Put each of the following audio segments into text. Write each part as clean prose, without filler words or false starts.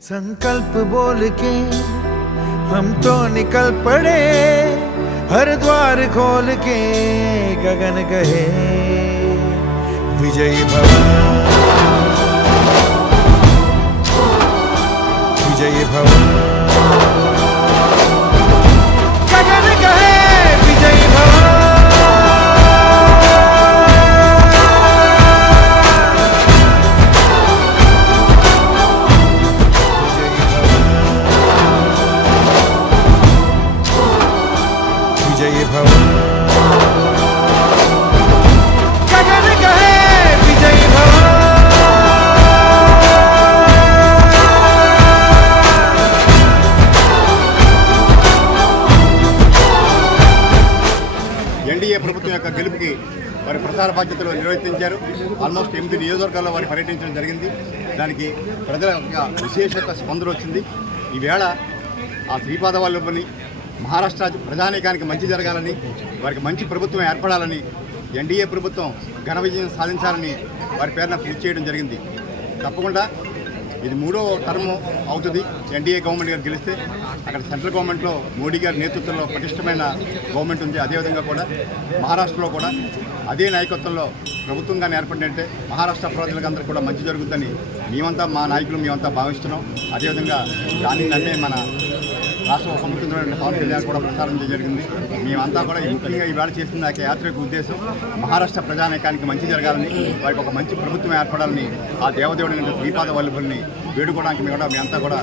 संकल्प बोल के हम तो निकल पड़े, हर द्वार खोल के गगन कहे विजयी भव, विजयी भव, गगन कहे विजयी भव। विजयी भव, गगन कहे विजयी भव। ఎన్డీఏ ప్రభుత్వం యొక్క గెలుపుకి వారి ప్రచార బాధ్యతలు నిర్వర్తించారు. ఆల్మోస్ట్ 8 నియోజకవర్గాల్లో వారి పర్యటించడం జరిగింది. దానికి ప్రజల యొక్క విశేషత స్పందన వచ్చింది. ఈవేళ ఆ శ్రీపాద వల్లభుని మహారాష్ట్ర ప్రజానీకానికి మంచి జరగాలని, వారికి మంచి ప్రభుత్వం ఏర్పడాలని, ఎన్డీఏ ప్రభుత్వం ఘన విజయం సాధించాలని వారి పేరున పూర్తి చేయడం జరిగింది. తప్పకుండా ఇది 3వ టర్మ్ అవుతుంది. ఎన్డీఏ గవర్నమెంట్ గారు గెలిస్తే అక్కడ సెంట్రల్ గవర్నమెంట్లో మోడీ గారి నేతృత్వంలో పటిష్టమైన గవర్నమెంట్ ఉంది. అదేవిధంగా కూడా మహారాష్ట్రలో కూడా అదే నాయకత్వంలో ప్రభుత్వంగా ఏర్పడినట్టే మహారాష్ట్ర ప్రజలందరికీ కూడా మంచి జరుగుతుందని మేమంతా, మా నాయకులు మేమంతా భావిస్తున్నాం. అదేవిధంగా దాన్ని నమ్మే మన రాష్ట్ర ఉప ముఖ్యమంత్రి పవన్ కళ్యాణ్ కూడా ప్రచారం జరిగింది. మేమంతా కూడా ముఖ్యంగా ఈవేళ చేస్తున్న యాత్ర యొక్క ఉద్దేశం మహారాష్ట్ర ప్రజానీకానికి మంచి జరగాలని, వారికి ఒక మంచి ప్రభుత్వం ఏర్పడాలని, ఆ దేవదేవుడైన శ్రీపాద వల్లభుని వేడుకోవడానికి మేమంతా కూడా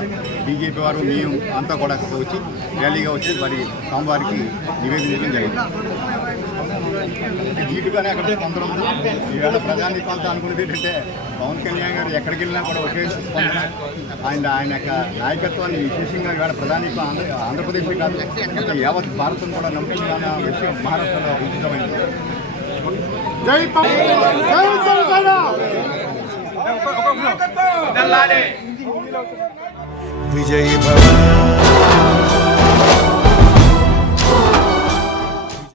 బీజేపీ వారు మేము అంతా కూడా వచ్చి ర్యాలీగా వచ్చి మరి స్వామివారికి నివేదించడం జరిగింది. నీటుగానే అక్కడ కొంతమంది ఈవేళ ప్రజానీకాలతో అనుకునేది ఏంటంటే పవన్ కళ్యాణ్ గారు ఎక్కడికి వెళ్ళినా కూడా ఒకే స్పందన. ఆయన యొక్క నాయకత్వాన్ని విశేషంగా ఈవేళ ప్రధానికం ఆంధ్రప్రదేశ్ కాదు యావత్ భారతం కూడా నమ్ముతున్న విషయం మహారాష్ట్రలో ఉచితమైంది. విజయీ భవ.